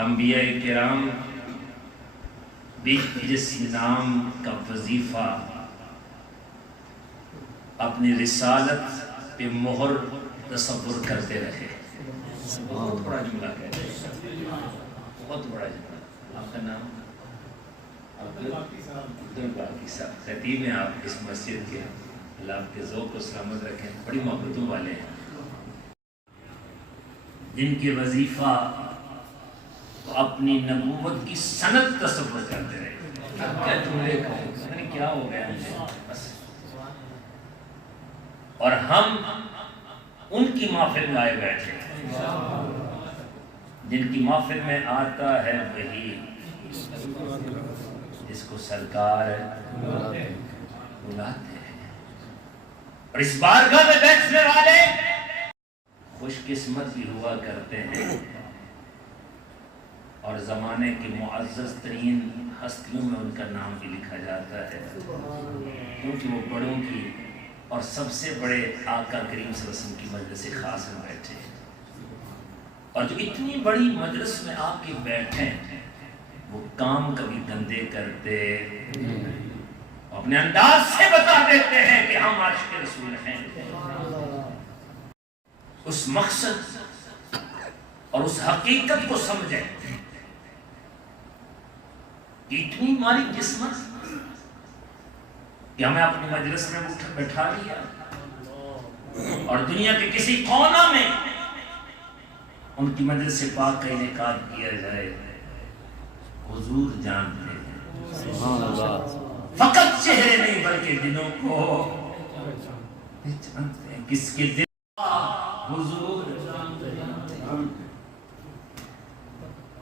انبیاء کرام بھی جس نام کا وظیفہ اپنی رسالت پہ مہر تصور کرتے رہے. بہت بڑا جملہ کہتے ہیں, بہت بڑا جملہ. آپ کا نام عبدالباقی صاحب خطیب ہیں آپ اس مسجد کے. اللہ آپ کے ذوق کو سلامت رکھیں. بڑی محبتوں والے ہیں جن کے وظیفہ اپنی نبوت کی سند تصور کرتے رہے. کیا جملے کہوں, کیا ہو گیا بس. اور ہم ان کی محفل میں آئے بیٹھے, جن کی محفل میں آتا ہے وہی جس کو سرکار بلاتے ہیں. اور اس بارگاہ میں بیٹھنے والے خوش قسمت بھی ہوا کرتے ہیں اور زمانے کی معزز ترین ہستیوں میں ان کا نام بھی لکھا جاتا ہے, کیونکہ وہ بڑوں کی اور سب سے بڑے آقا کریم صلی اللہ علیہ وسلم کی مجلس خاص میں بیٹھے. اور جو اتنی بڑی مجلس میں آ کے بیٹھے وہ کام کبھی گندے کرتے, اپنے انداز سے بتا دیتے ہیں کہ ہم عاشق رسول ہیں. اس مقصد اور اس حقیقت کو سمجھیں کہ اتنی ہماری قسمت کہ ہمیں اپنی مجلس میں بٹھا لیا اور دنیا کے کسی کونا میں ان کی مجلس سے پاک کا انعقاد کیا جائے. حضور جانتے ہیں, فقط چہرے نہیں بلکہ دلوں کو جانتے ہیں. کس کے دل حضور جانتے ہیں.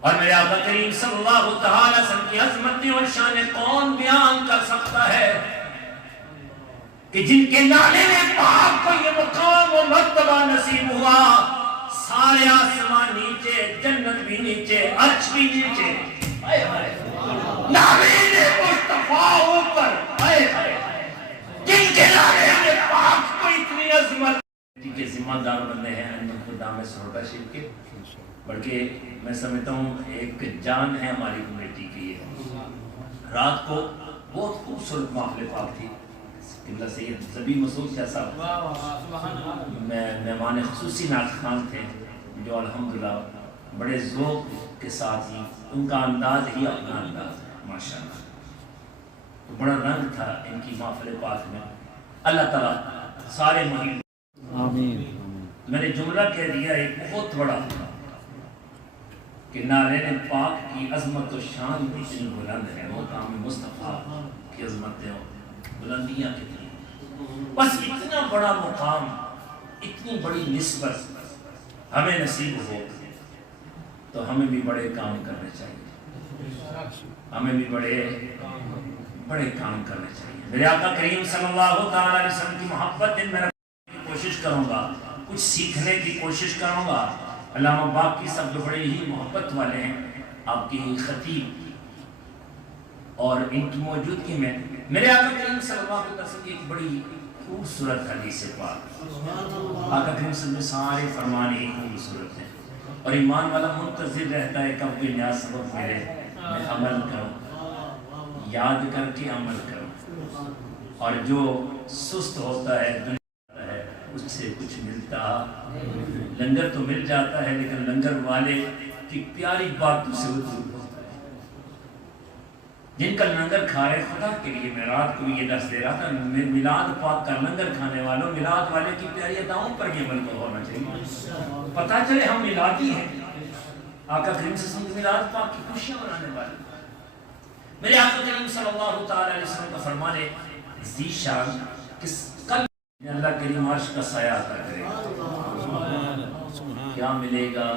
اور میرے آقا کریم صلی اللہ تعالی علیہ وسلم کی عظمت اور شان کون بیان کر سکتا ہے کہ جن کے نالے میں پاک کو یہ مقام و مرتبہ نصیب ہوا. سارے آسمان نیچے, جنت بھی نیچے, عرش بھی نیچے, نالے مصطفیٰ اوپر. جن کے نالے میں پاک کو اتنی عظمت کے ذمہ دار بندے ہیں خدا میں سروٹا شریف کے, بلکہ میں سمجھتا ہوں ایک جان ہے ہماری کمیٹی کی. رات کو بہت خوبصورت محفل پاک تھی. قبلہ سید زبی مسعود شاہ صاحب مہمان خصوصی نعت خوان تھے جو الحمدللہ بڑے ذوق کے ساتھ ہی, ان کا انداز ہی اپنا انداز ہے ماشاءاللہ. بڑا رنگ تھا ان کی محفل پاک میں. اللہ تعالیٰ سارے مہین آمین. میں نے جملہ کہہ دیا ایک بہت بڑا کہ نالین پاک کی عظمت و شان اتنی بلند ہے. مقام مصطفیٰ کی عظمتیں بلندیاں کتنی. بس اتنا بڑا مقام, اتنی بڑی نسبت ہمیں نصیب ہو تو ہمیں بھی بڑے کام کرنے چاہیے. ہمیں بھی بڑے کام کرنے چاہیے. میرے آقا کریم صلی اللہ تعالی علیہ وسلم کی محبت دن میں رکھنے کی کوشش کروں گا, کچھ سیکھنے کی کوشش کروں گا. علامہ باقی سب جو بڑے ہی محبت والے ہیں آپ کی خطیب, اور ان کی موجودگی میں میرے آقا کریم صلی اللہ علیہ وسلم کی ایک بڑی خوبصورت حدیث پاک. آقا کریم صلی اللہ علیہ وسلم سارے فرمان ہی خوبصورت ہیں اور ایمان والا منتظر رہتا ہے کب کوئی نیا سبق ملے, میں عمل کروں, یاد کر کے عمل کروں. اور جو سست ہوتا ہے دنیا ہے اس سے کچھ ملتا. لنگر تو مل جاتا ہے لیکن لنگر والے کی پیاری باتوں سے وہ دور ہوتا ہے. جن کا لنگر کھا رہے خدا کے لیے, میں رات کو یہ درس دے رہا تھا, میلاد پاک کا لنگر کھانے والوں میلاد والے کی پیاری اداؤں پر یہ عمل ہونا چاہیے. پتہ چلے ہم میلادی ہیں, آقا کریم صلی اللہ علیہ وسلم میلاد پاک کی خوشیاں منانے والے. میرے آقا کریم صلی اللہ تعالی علیہ وسلم کا فرمان ہے ذی شان کس کل اللہ کریم عرش کا سایہ عطا کرے. کیا ملے گا,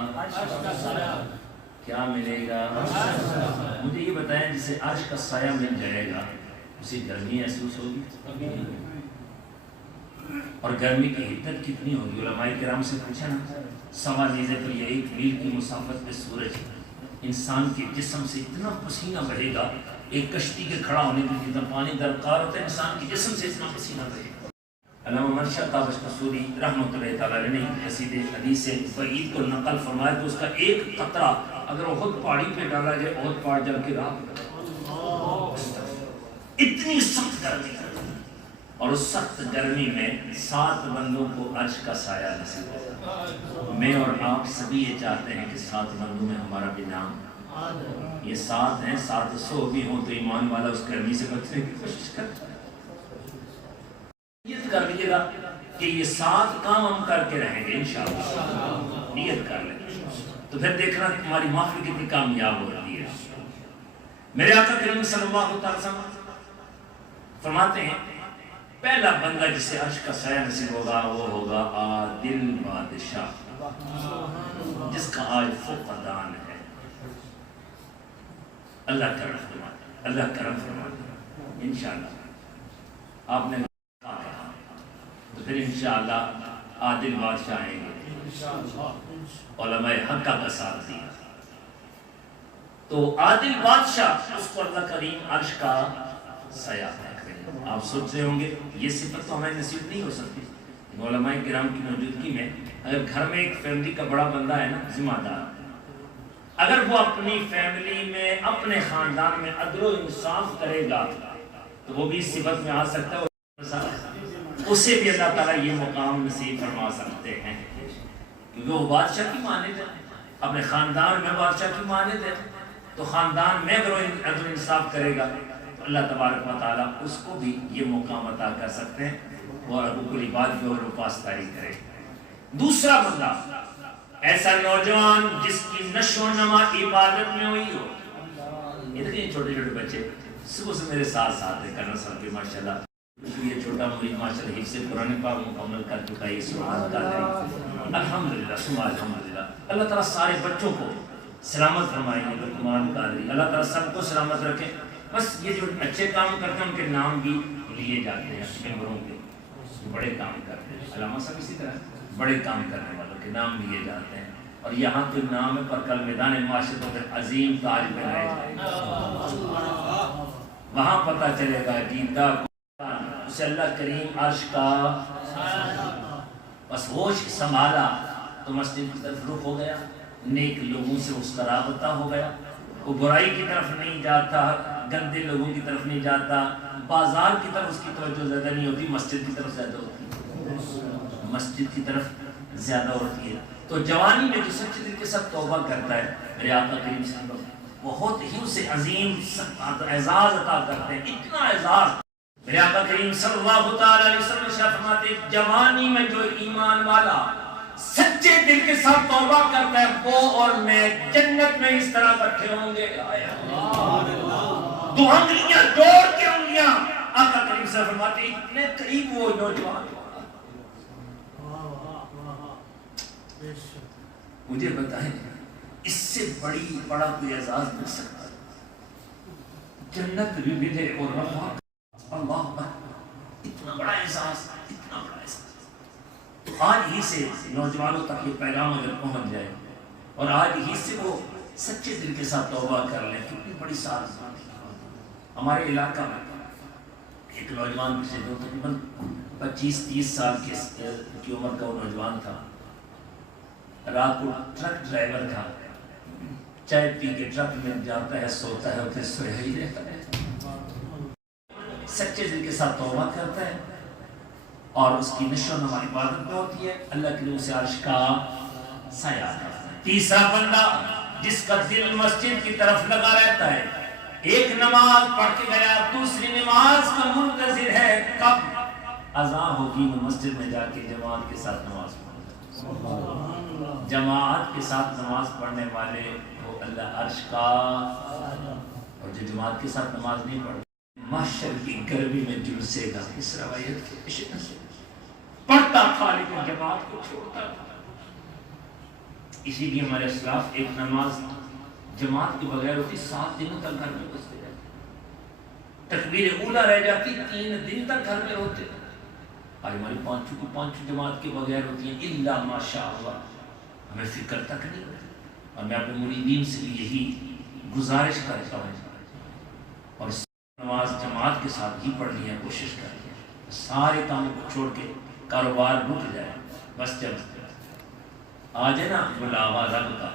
کیا ملے گا؟ مجھے یہ بتائیں جسے عرش کا سایہ مل جائے گا اسے گرمی محسوس ہوگی, اور گرمی کی حدت کتنی ہوگی؟ علماء کرام سے پوچھا نا, سوا نیزے پر یہ 1 میل کی مسافت پہ سورج انسان کے جسم سے اتنا پسینہ بہے گا, ایک کشتی کے کھڑا ہونے کے جتنا پانی درکار ہوتا ہے انسان کے جسم سے اتنا پسینہ بہے گا. علامہ منشا تابش قصوری رحمۃ اللہ تعالی نے حدیث وعید کو نقل فرمایا تو اس کا ایک قطرہ اگر احد پہاڑی پہ ڈالا جائے احد پہاڑ جل کے راکھ اتنی سخت گرمی اور اس سخت گرمی میں 7 بندوں کو عرش کا سایہ نصیب ہوگا. میں اور آپ سبھی یہ چاہتے ہیں کہ 7 بندوں میں ہمارا بھی نام. یہ 7 ہیں, 700 بھی ہوں تو ایمان والا اس گرمی سے بچنے کی کوشش کرتا ہے. نیت کر لیجیے گا کہ یہ 7 کام ہم کر کے رہیں گے انشاءاللہ. نیت کر لیں تو پھر دیکھنا ہماری محفل کتنی کامیاب ہو رہی ہے. میرے آقا کریم صلی اللہ علیہ وسلم فرماتے ہیں پہلا بندہ جسے عرش کا سایہ نصیب ہوگا وہ ہوگا عادل بادشاہ جس کا آج فقدان ہے. اللہ کرم فرماتے, اللہ کرم فرماتے انشاءاللہ. آپ نے کہا تو پھر انشاءاللہ عادل بادشاہ آئیں گے. علماء حق کا ساتھ دیا تو عادل بادشاہ اس کو اللہ کریم عرش کا سایہ ہے. آپ سوچ رہے ہوں گے یہ صفت تو ہمیں نصیب نہیں ہو سکتی. علماء کرام کی موجودگی میں اگر گھر میں ایک فیملی کا بڑا بندہ ہے نا, ذمہ دار, اگر وہ اپنی فیملی میں اپنے خاندان میں عدل و انصاف کرے گا تو وہ بھی اس صفت میں آ سکتا ہے. اسے بھی اللہ تعالیٰ یہ مقام نصیب فرما سکتے ہیں کیونکہ وہ بادشاہ کی مانند ہے, اپنے خاندان میں بادشاہ کی مانند ہے. تو خاندان میں اگر وہ عدل و انصاف کرے گا اللہ تبارک و تعالیٰ اس کو بھی یہ مقام عطا کر سکتے ہیں اور حقوق العباد کی اور پاسداری کرے. دوسرا بندہ ایسا نوجوان جس کی نشو و نما عبادت میں ہوئی ہو. یہ دیکھیں چھوٹے چھوٹے بچے صبح سے میرے ساتھ ساتھ ہیں کرنا صاحب کے ماشاءاللہ. یہ چھوٹا مرید ماشاءاللہ حفظ قرآن پاک مکمل کر چکا ہے. سبحان اللہ الحمدللہ ثم الحمدللہ. اللہ تعالیٰ سارے بچوں کو سلامت فرمائیں گے. لقمان قادری اللہ تعالیٰ سب کو سلامت رکھیں. بس یہ جو اچھے کام کرتے ہیں ان کے نام بھی لیے جاتے ہیں ممبروں کے. بڑے کام کرتے ہیں علامہ صاحب اسی طرح بڑے کام کرنے والوں کے نام لیے جاتے ہیں. اور یہاں تو نام ہے پر کل میدان معاشرت میں عظیم تاج پہنائے جائیں گے. وہاں پتہ چلے گا جیتا اسے اللہ کریم عرش کا بس ہوش سنبھالا تو مسجد کی طرف رخ ہو گیا, نیک لوگوں سے اس کا رابطہ ہو گیا, وہ برائی کی طرف نہیں جاتا, گندے لوگوں کی طرف نہیں جاتا, بازار کی طرف اس کی توجہ زیادہ نہیں ہوتی, مسجد کی طرف زیادہ ہوتی, مسجد کی طرف زیادہ ہوتی ہے. تو جوانی میں جو سچے دل کے ساتھ توبہ کرتا ہے میرے آقا کریم صلی اللہ علیہ وسلم بہت ہی اسے عظیم اعزاز عطا کرتے ہیں. اتنا اعزاز میرے آقا کریم صلی اللہ علیہ وسلم فرماتے ہیں جوانی میں جو ایمان والا سچے دل کے ساتھ توبہ کرتا ہے وہ اور میں جنت میں اس طرح بیٹھے ہوں گے. دو انگلیاں جوڑ کے انگلیاں آقا کریم صلی اللہ علیہ وسلم فرماتے ہیں اتنے قریب وہ نوجوان. مجھے بتائیں اس سے بڑا کوئی اعزاز مل سکتا ہے؟ جنت بھی ملے اور رفاق. اللہ اتنا بڑا احساس, اتنا بڑا احساس. آج ہی سے نوجوانوں تک یہ پیغام اگر پہنچ جائے اور آج ہی سے وہ سچے دل کے ساتھ توبہ کر لیں کتنی بڑی ساز. ہمارے علاقہ میں ایک نوجوان پچھلے دو تقریباً 25-30 سال کی عمر کا وہ نوجوان تھا. رات کو ٹرک ڈرائیور تھا, چائے پی کے ٹرک میں جاتا ہے سوتا ہے اور پھر سویا ہی رہتا ہے. سچے دل کے ساتھ توبہ کرتا ہے اور اس کی نشو و نما عبادت میں ہوتی ہے. اللہ کے اسے عرش کا سایہ کرتا ہے. تیسرا بندہ جس کا دل مسجد کی طرف لگا رہتا ہے, ایک نماز پڑھ کے گیا, دوسری نماز کا منتظر ہے کب اذان ہوگی وہ مسجد میں جا کے جماعت کے ساتھ نماز پڑھے. جماعت کے ساتھ نماز پڑھنے والے وہ اللہ عرش کا, اور جو جماعت کے ساتھ نماز نہیں پڑھتے محشر کی گرمی میں جلسے گا. اس روایت کے اشارے سے پڑھتا تھا لیکن جماعت کو چھوڑتا تھا. اسی لیے ہمارے اسلاف ایک نماز جماعت کے بغیر ہوتی 7 دنوں تک گھر میں بستے رہتے, تکبیر اولیٰ رہ جاتی 3 دن تک گھر میں ہوتے. آج ہماری 5 جماعت کے بغیر ہوتی ہیں الا ماشاء اللہ, ہمیں فکر تک نہیں ہوتی. اور میں اپنے مریدین سے بھی یہی گزارش کرتا ہوں اور نماز جماعت کے ساتھ ہی پڑھنی ہے, کوشش کرنی ہے. سارے کاموں کو چھوڑ کے کاروبار رک جائے, بس جب آ جائے نا بلاوا رب کا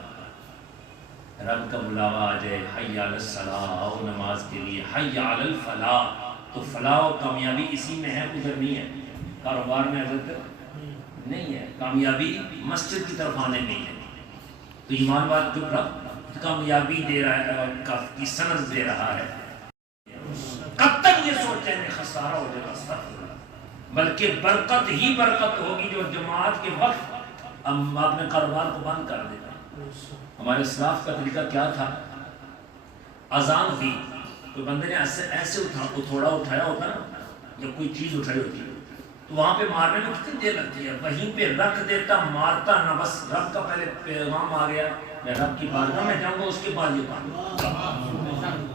رب کا بلاوا آ جائے، حی علی الصلاۃ، آؤ نماز کے لیے، حی علی الفلاح، تو فلاح و کامیابی اسی میں ہے، ادھر نہیں ہے، کاروبار میں حضرت نہیں ہے، کامیابی مسجد کی طرف آنے میں ہے۔ تو ایمان والے جو رب کامیابی دے رہا ہے، کی سند دے رہا ہے، کب تک یہ سوچیں کہ خسارہ ہو جائے گا، بلکہ برکت ہی برکت ہوگی جو جماعت کے وقت ہم اپنے کاروبار کو بند کر دیتا۔ ہمارے اسلاف کا طریقہ کیا تھا؟ اذان ہوئی، کوئی بندے نے ایسے تھوڑا اٹھایا ہوتا نا، یا کوئی چیز اٹھائی ہوتی ہے تو وہاں پہ مارنے میں کتنی دیر لگتی ہے، وہیں پہ رکھ دیتا، مارتا نہ، بس رب کا پہلے پیغام آ گیا، میں رب کی بارگاہ میں جاؤں گا، اس کے بعد یہ کام۔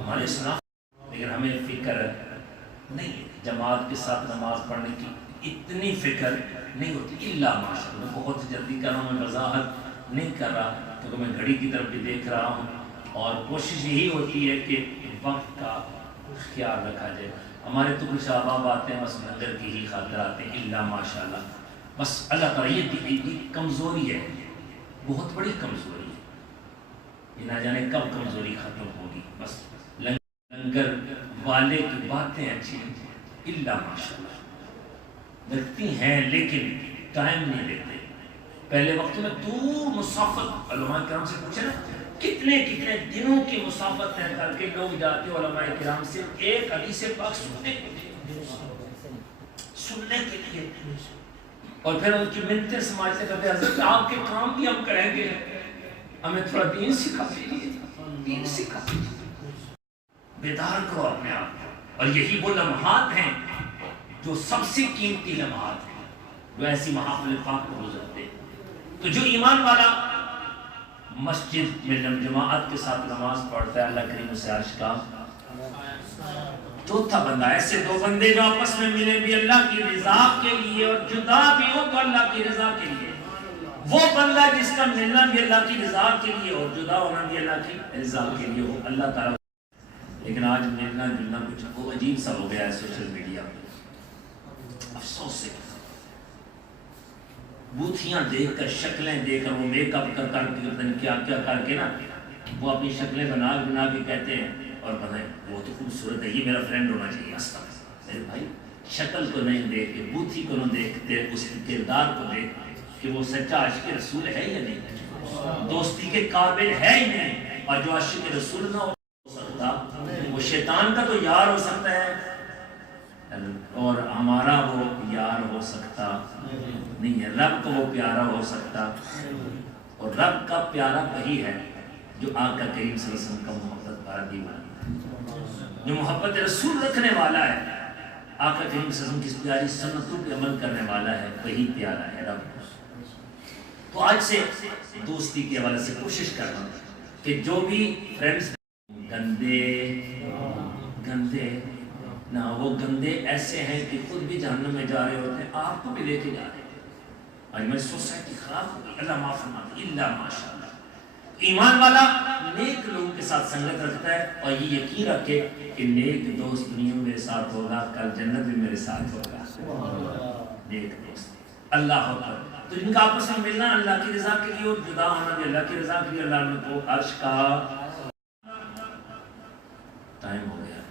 ہمارے اسلاف، لیکن ہمیں فکر نہیں ہے جماعت کے ساتھ نماز پڑھنے کی، اتنی فکر نہیں ہوتی، الا ماشاءاللہ۔ بہت جلدی کر رہا ہوں، میں وضاحت نہیں کر رہا کیونکہ میں گھڑی کی طرف بھی دیکھ رہا ہوں، اور کوشش یہی ہوتی ہے کہ وقت کا خیال رکھا جائے۔ ہمارے تو کچھ احباب آتے ہیں بس منظر کی ہی خاطر آتے ہیں، الا ماشاءاللہ۔ بس اللہ تعالیٰ یہ کمزوری ہے، بہت بڑی کمزوری ہے، یہ نہ جانے کب کمزوری ختم ہوگی۔ بس لنگر والے کی باتیں اچھی الا ماشاءاللہ لگتی ہیں، لیکن ٹائم نہیں دیتے۔ پہلے وقت میں دور مسافت، علماء کرام سے پوچھے نا، کتنے کتنے دنوں کی مسافت طے کر کے لوگ جاتے علماء کرام سے ایک حدیث پاک سننے کے لیے، اور پھر ان کی منتیں سماجتے کرتے، حضرت آپ کے کام بھی ہم کریں گے، ہمیں تھوڑا دین سکھا دیجیے، دین سکھا دیجیے۔ بیدار کرو اپنے آپ کو، اور یہی وہ لمحات ہیں جو سب سے قیمتی لمحات ہیں، جو ایسی محافل پاک کو گزرتے ہیں۔ تو جو ایمان والا مسجد میں جماعت کے ساتھ نماز پڑھتا ہے، اللہ کریم اسے عرش کا چوتھا بندہ۔ ایسے دو بندے جو آپس میں ملے بھی اللہ کی رضا کے لیے اور جدا بھی ہو تو اللہ کی رضا کے لیے، وہ بندہ جس کا ملنا بھی اللہ کی رضا کے لیے اور جدا ہونا بھی اللہ کی رضا کے لیے ہو، اللہ تعالیٰ۔ لیکن آج ملنا جلنا کچھ وہ عجیب سا ہو گیا ہے سوشل میڈیا پہ، افسوس سے بوتھیاں دیکھ کر، شکلیں دیکھ کر، وہ میک اپ کر کے کیا کیا کر کے نا، وہ اپنی شکلیں بنا کے کہتے ہیں، اور بتائیں وہ تو خوبصورت ہے، یہ میرا فرینڈ ہونا چاہیے۔ میرے بھائی شکل کو نہیں دیکھ کے، بوتھی کو نہیں دیکھتے، اس کے کردار کو دیکھ کہ وہ سچا عاشق رسول ہے یا نہیں، دوستی کے قابل ہے ہی نہیں۔ اور جو عاشق رسول نہ ہو سکتا، وہ شیطان کا تو یار ہو سکتا ہے، اور ہمارا وہ یار ہو سکتا نہیں ہے، رب کو وہ پیارا ہو سکتا، اور رب کا پیارا وہی ہے جو آقا کریم صلی اللہ علیہ وسلم کا محبت پارا دیوانہ ہے، جو محبت رسول رکھنے والا ہے، آقا کریم صلی اللہ علیہ وسلم کی پیاری سنتوں پہ عمل کرنے والا ہے، وہی پیارا ہے رب۔ تو آج سے دوستی کے حوالے سے کوشش کرنا کہ جو بھی فرینڈز گندے نہ، وہ گندے ایسے ہیں کہ خود بھی جہنم میں جا رہے ہوتے ہیں، آپ کو بھی لے کے جا رہے ہیں۔ آج میں سوسائٹی خراب ہو گئی، اللہ معاف فرمائے، الا ماشاءاللہ۔ ایمان والا نیک لوگوں کے ساتھ سنگت رکھتا ہے، اور یہ یقین رکھے کہ نیک دوست دنیا میں میرے ساتھ ہوگا، کل جنت بھی میرے ساتھ ہوگا۔ نیک دوست اللہ ہوگا، تو جن کا آپس میں ملنا اللہ کی رضا کے لیے اور جدا ہونا بھی اللہ کی رضا کے لیے، اللہ نے کو عرش کا ٹائم ہو گیا،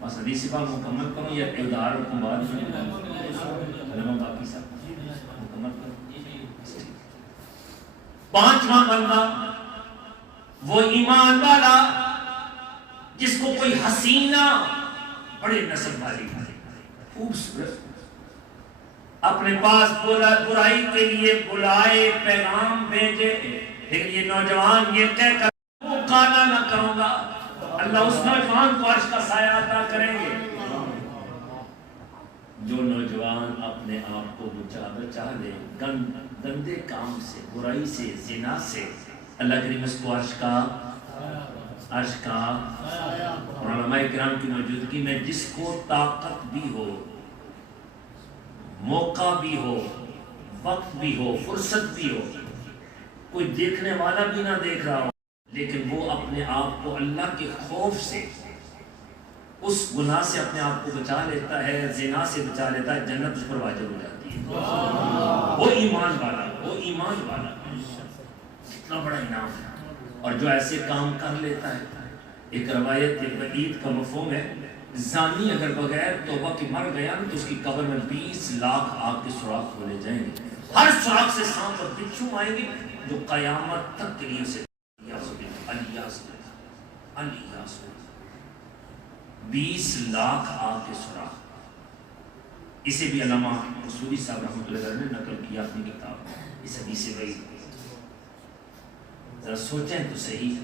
بس حدیث پاک مکمل کروں یا ادار حکم بعد میں باقی سب مکمل کروں۔ پانچواں بندہ وہ ایمان والا جس کو کوئی حسینہ، بڑے نسب والی خوبصورت اپنے پاس برائی کے لیے بلائے، پیغام بھیجے، لیکن یہ نوجوان یہ کہہ کر وہ کانا نہ کروں گا، اللہ اس نوجوان کو عرش کا سایہ عطا کریں گے۔ جو نوجوان اپنے آپ کو بچا لے گندے کام سے، برائی سے، زنا سے، اللہ کریم اس کو عرش کا اور علماء کرام کی موجودگی میں جس کو طاقت بھی ہو، موقع بھی ہو، وقت بھی ہو، فرصت بھی ہو، کوئی دیکھنے والا بھی نہ دیکھ رہا ہو، لیکن وہ اپنے آپ کو اللہ کے خوف سے، اس گناہ سے اپنے آپ کو بچا لیتا ہے، زنا سے بچا لیتا ہے، جنت اس پر واجب ہو جاتی ہے۔ وہ ایمان والا، وہ ایمان والا، کتنا بڑا انعام ہے۔ اور جو ایسے کام کر لیتا ہے، ایک روایت وعید کا مفہوم ہے، زانی اگر بغیر توبہ کے مر گیا نا تو اس کی قبر میں 20 لاکھ آگ کے سوراخ کھولے جائیں گے، ہر سوراخ سے سانپ اور بچھو آئیں گے جو قیامت تک کے لیے اسے 20 لاکھ آگ کے سوراخ۔ اسے بھی علامہ رسولی صاحب رحمۃ اللہ علیہ نے نقل کیا اپنی کتاب اس حدیث وعید۔ ذرا سوچیں تو صحیح،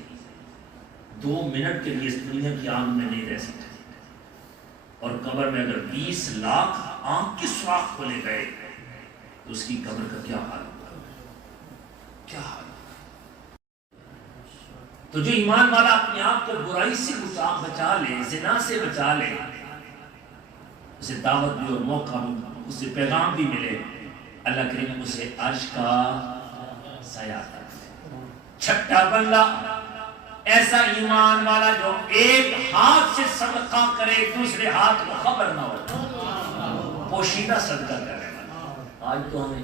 2 منٹ کے لیے اس دنیا کی آگ میں نہیں رہ سکتے، اور قبر میں اگر 20 لاکھ آنکھ کے سوراخ کھولے گئے تو اس کی قبر کا کیا حال ہوگا، کیا حال ہوگا۔ تو جو ایمان والا اپنے آپ کو برائی سے بچا لے، زنا سے بچا لے، اسے دعوت بھی اور موقع بھی، اسے پیغام بھی ملے، اللہ کریم اسے عرش کا سایہ عطا کرے۔ چھٹا بندہ ایسا ایمان والا جو ایک ہاتھ سے صدقہ کرے دوسرے ہاتھ کو خبر نہ ہو، پوشیدہ صدقہ کرے والا۔ آج تو ہمیں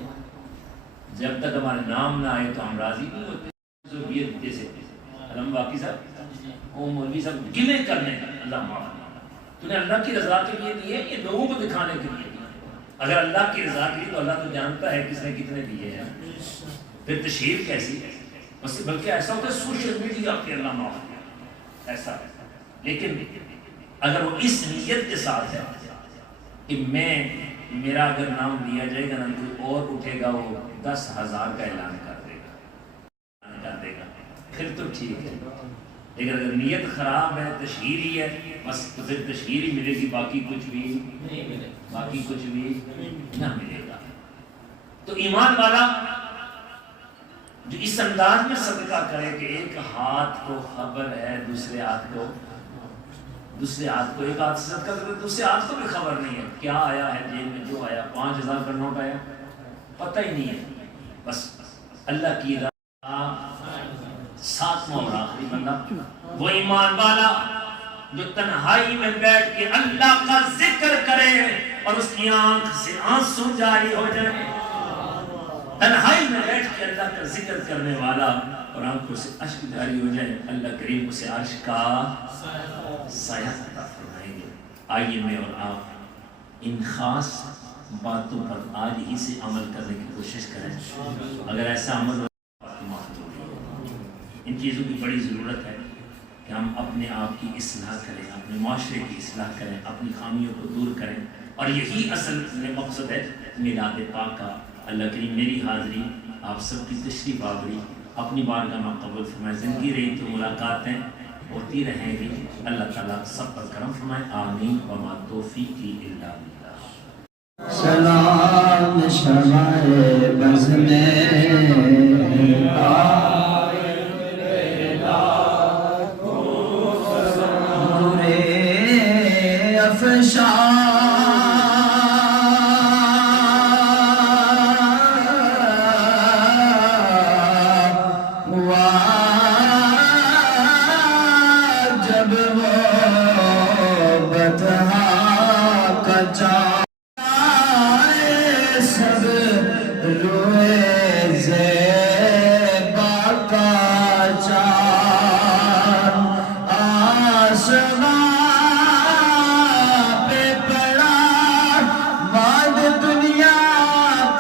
جب تک ہمارے نام نہ آئے تو ہم راضی نہیں ہوتے، ضروریت جیسے علم باقی صاحب او مولوی صاحب گلے کرنے کا، اللہ معاف، تو نے اللہ کی رضا کے لیے دیے یہ لوگوں کو دکھانے کے لیے دیے؟ اگر اللہ کی رضا کے لیے تو اللہ تو جانتا ہے کس نے کتنے دیے ہیں، پھر تشہیر کیسی ہے؟ بس بلکہ ایسا ہوتا ہے سوشل میڈیا پہ اللہ معاف ایسا ہے، لیکن اگر وہ اس نیت کے ساتھ ہے کہ میرا اگر نام دیا جائے گا نا کوئی اور اٹھے گا وہ 10,000 کا اعلان کر دے گا پھر تو ٹھیک ہے، لیکن اگر نیت خراب ہے، تشہیر ہی ہے، بس تو پھر تشہیر ہی ملے گی، باقی کچھ بھی نہیں ملے، باقی کچھ بھی نہ ملے گا۔ تو ایمان والا جو اس انداز میں صدقہ کرے کہ ایک ہاتھ کو خبر ہے دوسرے ہاتھ کو ایک ہاتھ سے صدقہ کرے دوسرے ہاتھ کو بھی خبر نہیں ہے کیا آیا ہے جیب میں، جو آیا 5,000 کا نوٹ آیا پتہ ہی نہیں ہے، بس اللہ کی راہ۔ 7واں اور آخری بندہ وہ ایمان والا جو تنہائی میں بیٹھ کے اللہ کا ذکر کرے اور اس کی آنکھ سے آنسو جاری ہو جائے، تنہائی میں بیٹھ کے اللہ کا ذکر کرنے والا اور آنکھوں سے اشک جاری ہو جائے، اللہ کریم اسے عرش کا سایہ عطا فرمائیں گے۔ آئیے میں اور آپ ان خاص باتوں پر آج ہی سے عمل کرنے کی کوشش کریں، اگر ایسا عمل ان چیزوں کی بڑی ضرورت ہے کہ ہم اپنے آپ کی اصلاح کریں، اپنے معاشرے کی اصلاح کریں، اپنی خامیوں کو دور کریں، اور یہی اصل مقصد ہے میلاد پاک کا۔ اللہ کریم میری حاضری آپ سب کی تشریف آوری اپنی بارگاہ میں قبول فرمائے، زندگی رہی تو ملاقاتیں ہوتی رہیں گی، اللہ تعالیٰ سب پر کرم فرمائے، آمین وما توفیقی الا باللہ۔ سلام شمع بز میں جب وہ بتہا کچا سب روئے زیبا کا چار آسمان پہ پڑا بعد دنیا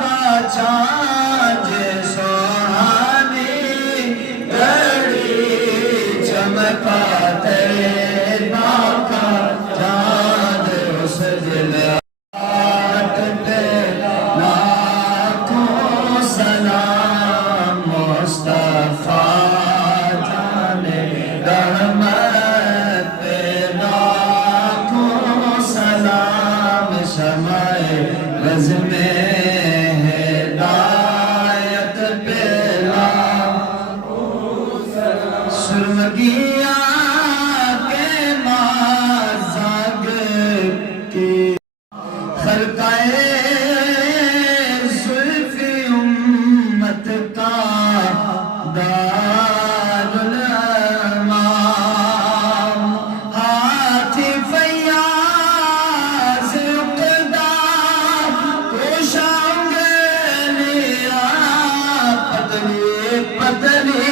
کا چاند سہانی گھڑی چمکا تیرا کا چاند اس دل سلام مصطفیٰ جانے رحمت پہ لاکھوں سلام، شمع رز میں ہدایت پہ لاکھوں سلام، سرمگیاں کے مازاگ کی خلقائے پتلی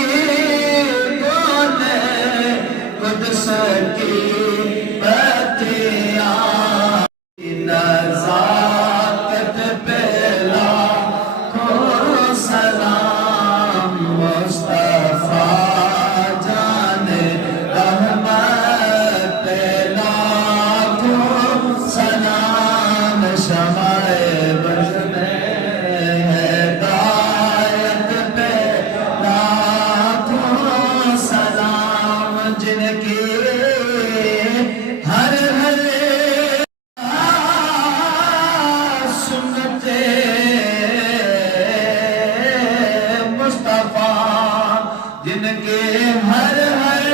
جن کے ہر ہر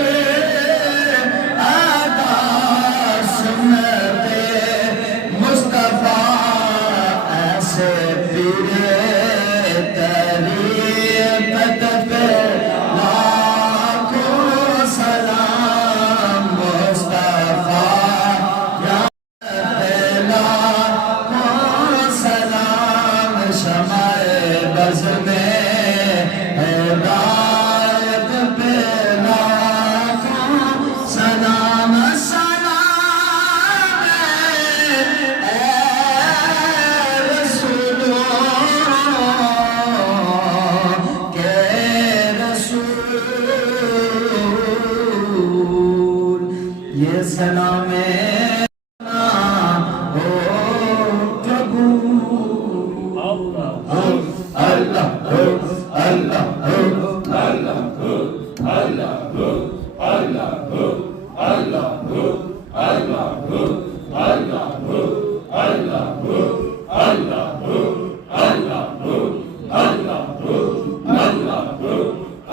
آدا سنتے مصطفیٰ ایسے پیرے طریقت پہ لاکھوں سلام مصطفیٰ یا لاکھوں سلام شمع بز میں ہدایت پہ لاکھوں سلام سلام اے رسولوں کے رسول یہ سلام ہو پربھو اللہ ہو اللہ ہو اللہ ہو اللہ ہو اللہ ہو اللہ ہو اللہ ہو اللہ ہو اللہ ہو اللہ ہو اللہ ہو اللہ ہو اللہ ہو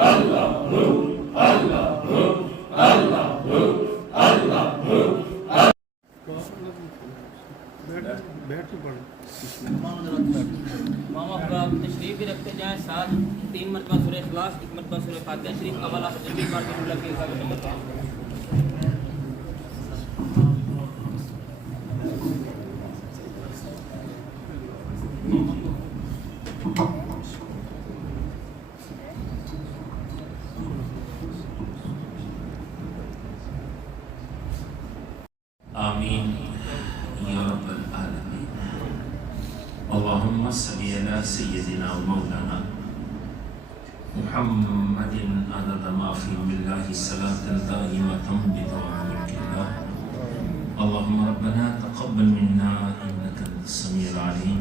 اللہ ہو اللہ ہو اللہ ہو اللہ ہو ماما کا تشریف بھی رکھتے جائیں ساتھ 3 مرتبہ سورہ اخلاص 1 مرتبہ سورہ فاتحہ شریف اول آپ جب بھی پڑھ کے اللہ کے حساب سے بتائیں آمین یا رب العالمین اللہم صلی علی سیدنا و مولانا محمد عدد ما فی باللہ صلاة دائمة بدوام ملک اللہ اللہم ربنا تقبل منا انك انت السمیع العلیم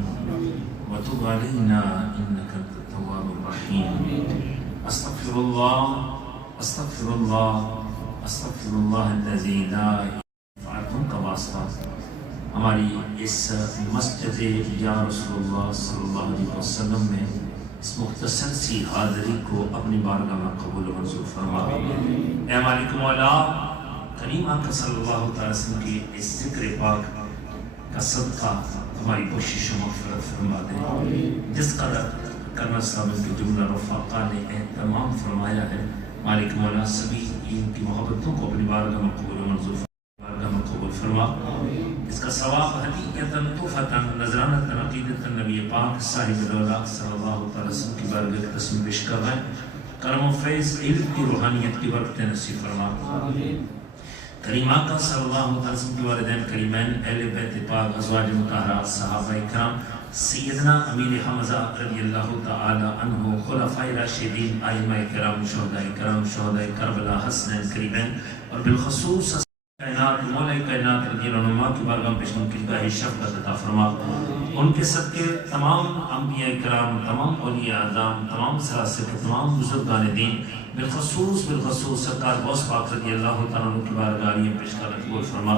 وتب علینا انك انت التواب الرحیم استغفر اللہ استغفر اللہ استغفر اللہ الذی لا فعلتم کا واسطہ ہماری اس مسجد یا رسول اللہ صلی اللہ علیہ وسلم میں اس مختصر سی حاضری کو اپنی بارگاہ میں قبول و منظور فرما۔ اے مالک مولا کریم آقا صلی اللہ علیہ وسلم کی اس ذکر پاک کا صدقہ ہماری بخشش و مغفرت فرما دے۔ جس قدر کرنا صاحب کے جملہ رفاقہ نے اہتمام فرمایا ہے مالک مولا سبھی ان کی محبتوں کو اپنی بارگاہ میں قبول و منظور قبول فرما۔ اس کا ثواب حقیقتاً تحفتاً نظرانتاً عقیدتاً نبی پاک صاحب الولا صلی اللہ علیہ وسلم کی بارگاہ کی قسم پیش کر رہے ہیں۔ کرم و فیض علم کی روحانیت کی برکتیں نصیب فرما۔ کریم آقا صلی اللہ علیہ وسلم کی والدین کریمین اہل بیت پاک ازواج مطہرات صحابہ اکرام سیدنا امیر حمزہ رضی اللہ تعالی عنہ خلفاء راشدین ائمہ کرام شہداء کرام شہداء کربلا حسنین کریمین اور بالخصوص کائنات مولا کائنات رضی اللہ عنہ کی بارگاہ پیش ان کی گاہ شفقت عطا فرما۔ ان کے صدقے تمام انبیاء کرام تمام اولیاء اعظام تمام سراسر کے تمام بزرگان دین بالخصوص سرکار غوث پاک رضی اللہ تعالیٰ عنہ کی بارگاہ پیش کر قبول فرما۔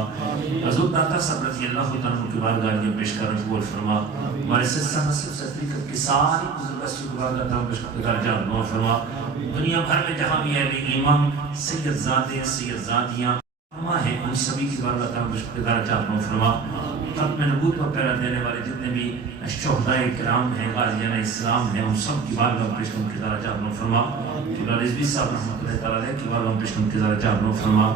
حضور داتا صاحب رضی اللہ تعالیٰ عنہ کی بارگاہ پیش کر قبول فرما۔ ہمارے سلسلہ نصیب سطریقت کی ساری بزرگوں کی بارگاہ پیش کر درجات نور فرما۔ دنیا بھر میں جہاں بھی اہل ایمان سید زادے سید زادیاں ہے ان سبھی کی بارگاہ پیش کر درجات نور فرما۔ ختم نبوت پر پیرا دینے والے جتنے بھی شہداء کرام ہیں غازیان اسلام ہیں ان سب کی بارگاہ پیش کر کی درجات نور فرما۔ قبلہ رضوی صاحب رحمۃ اللہ تعالیٰ کی بارگاہ پیش کر کی درجات نور فرما۔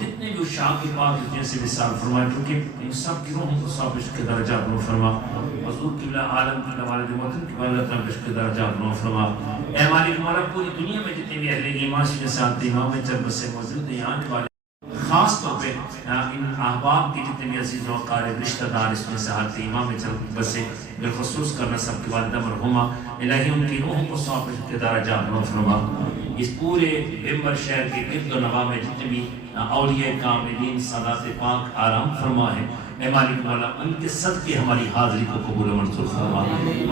جتنے جو شاہ پاک جیسے مثال فرمائے کیونکہ ان سب کی روحوں کو صاحب پیش کر درجات نور فرما۔ حضور قبلہ عالم قبلہ والد وطن کی بارگاہ پیش کر درجات نور فرما۔ اے مالک مولا پوری دنیا میں جتنے بھی اہل ایمان سے ساتھ امام جب سے موجود ہیں یہاں کے والے خاص طور پہ ان احباب کی جتنے بھی عزیز و اقارب رشتہ دار اس میں سے حضرت امام چل بسے بالخصوص کرنا سب کی والدہ مرحومہ الہی ان کی روحوں کو سونپ کے درجات نور فرما۔ اس پورے بمبر شہر کے گرد و نواح میں جتنے بھی اولیاء کاملین سادات پاک آرام فرما ہے اے مالک مولا ان کے صدقے ہماری حاضری کو قبول و منظور فرما۔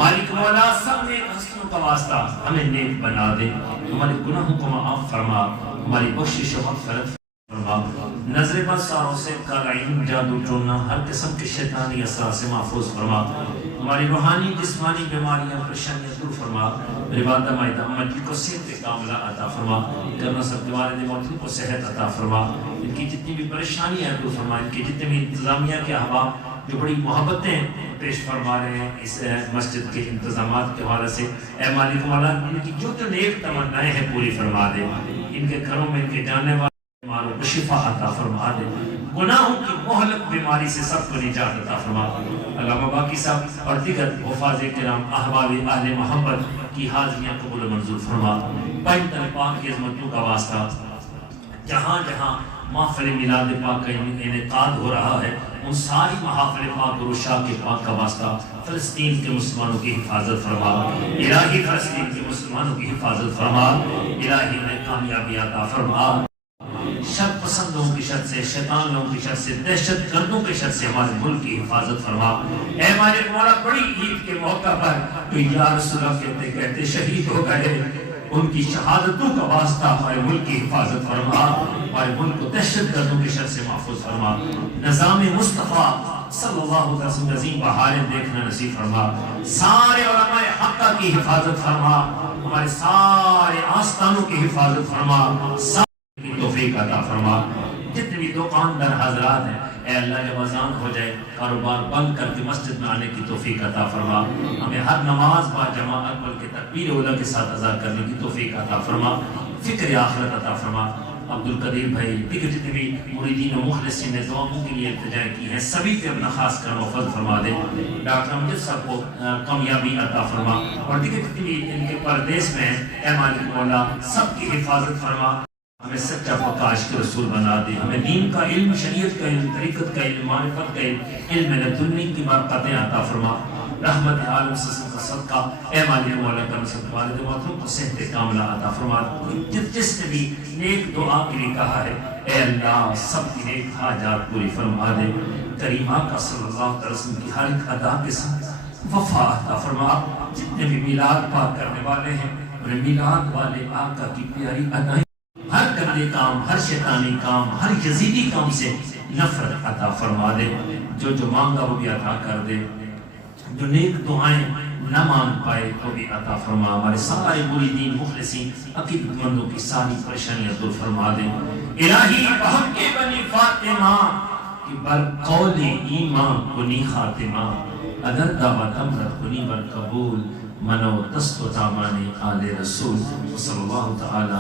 مالک مولا سب نیک ہستیوں کا واسطہ ہمیں نیک بنا دے، ہمارے گناہوں کو معاف فرما، ہماری بخشش و مغفرت نظر بد ساروں سے قلعین جادو ٹونا ہر قسم کے شیطانی اثرات سے محفوظ فرما۔ ہماری روحانی جسمانی بیماریاں پریشانیاں عطا فرما میرے والدہ مائدہ اما جی کو صحت کاملہ عطا فرما کرنا سب کے والد موجود کو صحت عطا فرما ان کی جتنی بھی پریشانیاں دور فرما ان کی جتنے بھی انتظامیہ کے احباب جو بڑی محبتیں پیش فرما رہے ہیں اس مسجد کے انتظامات کے حوالے سے اے مالک مولا ان کی جو نیک تمنائیں ہیں پوری فرما دے ان کے گھروں میں ان کے جانے والے بیماروں کو شفا عطا فرما دے گناہوں کی مہلک بیماری سے سب کو نجات عطا فرما علامہ باقی صاحب اور دیگر حفاظ کرام احباب اہل محبت کی حاضریاں قبول و منظور فرما پنجتن پاک کی عظمتوں کا واسطہ جہاں جہاں محفل میلاد پاک کا انعقاد ہو رہا ہے ان ساری محافل پاک اور شاہ کے پاک کا واسطہ فلسطین کے مسلمانوں کی حفاظت فرما الہی فلسطین کے مسلمانوں کی حفاظت فرما الہی میں کامیابی عطا فرما شر پسندوں کی شر سے شیطانوں کی شر سے دہشت گردوں کی شر سے ہمارے ملک کی حفاظت فرما اے مالک مولا بڑی عید کے موقع پر تو یا رسول اللہ کہتے شہید ہو گئے ان کی شہادتوں کا واسطہ ہمارے ملک کی حفاظت فرما ہمارے ملک کو دہشت گردوں کی شر سے محفوظ فرما نظام مصطفیٰ صلی اللہ علیہ وسلم عظیم بہاریں دیکھنا نصیب فرما سارے علماء حقہ کی حفاظت فرما ہمارے سارے آستانوں کی حفاظت فرما کی توفیق عطا فرما جتنے بھی دکاندار حضرات ہیں اے اللہ جب اذان ہو جائے کاروبار بند کر کے مسجد میں آنے کی توفیق عطا فرما ہمیں ہر نماز با جماعت بلکہ تکبیر اولیٰ کے ساتھ ادا کرنے کی توفیق عطا فرما فکر آخرت عطا فرما عبدالقدیر بھائی دیکھیں جتنے بھی مریدین و مخلصین نے دعاؤں کے لیے التجا کی ہیں سبھی پہ اپنا خاص کرم و فضل فرما دے ڈاکٹر امجد صاحب کو کامیابی عطا فرما اور دیکھیں جتنے بھی ان کے پردیس میں اے مالک مولا سب کی حفاظت فرما ہمیں سچا فقاش کے رسول بنا دے ہمیں دین کا علم شریعت کا علم طریقت کا علم معرفت کا علم لدنی کی برکتیں عطا فرما رحمت عالم سسن کا صدقہ اے مالک مولا کا نصب والد محترم کو صحت کاملہ عطا فرما جس نے بھی نیک دعا کے لیے کہا ہے اے اللہ سب کی نیک حاجات پوری فرما دے کریم آقا صلی اللہ علیہ وسلم کی ہر ایک ادا کے ساتھ وفا عطا فرما جتنے بھی میلاد پاک کرنے والے ہیں انہیں میلاد والے آقا کی پیاری ادائیں ہر گندے کام ہر شیطانی کام ہر یزیدی کام سے نفرت عطا فرما دے جو مانگا وہ بھی عطا کر دے جو نیک دعائیں نہ مانگ پائے تو بھی عطا فرما ہمارے سارے مریدین مخلصین عقیدت مندوں کی ساری پریشانیاں دور فرما دے الہی بہم کے بنی فاطمہ کہ بر قول ایمان کنی خاتمہ اگر دعوت امرت کنی بر قبول منو دست و دامان آل رسول صلی اللہ تعالی